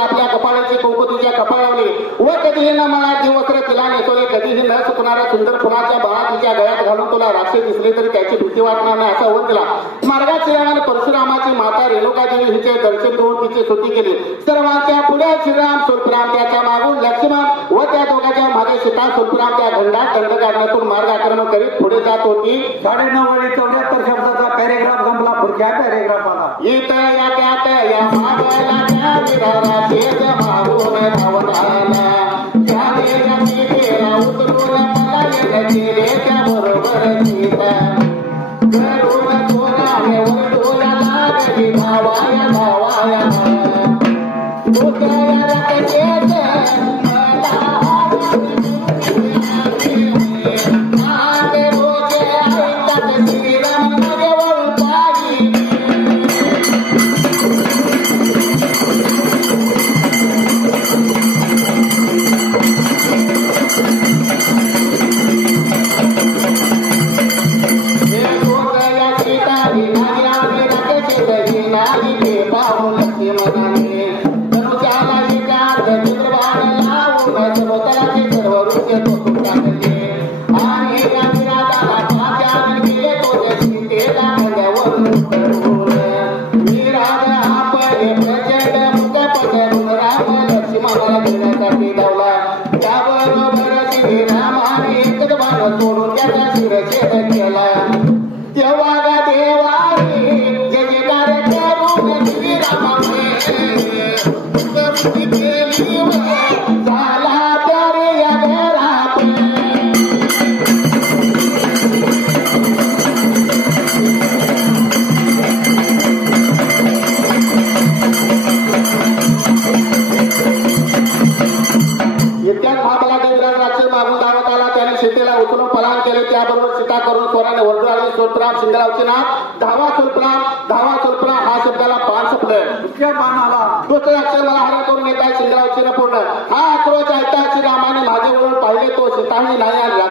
आपल्या कपाळाची कौकुतीच्या कपाळ लावली व कधीही न मला दिवस्त्र तिला नेसवले, कधीही न सुकणाऱ्या सुंदर फुलाच्या बाळा तिच्या गळ्यात घालून तुला राक्षस दिसले तरी त्याची भीती वाटणार नाही असा वर दिला. मार्गात श्रीरामाने परशुरामाची माता रेणुका देवी हिचे दर्शन घेऊन तिची स्तुती केली. सर्वांच्या पुढे श्रीराम, सुरपुराम त्याच्या मागून लक्ष्मण व त्या दोघांच्या मागे सीता, सुरपुराम त्या खंडात दंड काढण्यातून मार्ग आक्रमण करीत पुढे जात होती. 9:74 शब्दाचा पॅरेग्राफ संपला. पुढच्या पॅरेग्राफाला इथ या त्यात या मागायला त्या विराराचेच मागून धावताना त्या वेगाने गेला उतरून मला येण्याची रे त्या बरोबर सीता. घरून सोनाने वरतोला लागली धावाया धावाया डोक्याला रक्तेच सोडून त्याचा शिरछेद केला. तेव्हा गा देवाने जे जे कार्य करून श्रीरामाने झाला तरी या घरात. इतक्यात महाबला देवराज राक्षस मागून धावत आला. त्याने सीतेला उचलून पलायन केले. त्याबरोबर सीता करून स्वराने ओरडू लागली, सुरपुराम शिंगलावचे नाव धावा सुरपुराम, धावा सुरपुराम. हा शब्दाला पान संपलं. दुसऱ्या पानाला दुसरे अक्षर मला हरण करून येत आहे शिंगलावचे पूर्ण. हा आक्रोश ऐकता श्रीरामाने माझे वळून पाहिले तो सीताही नाही आला.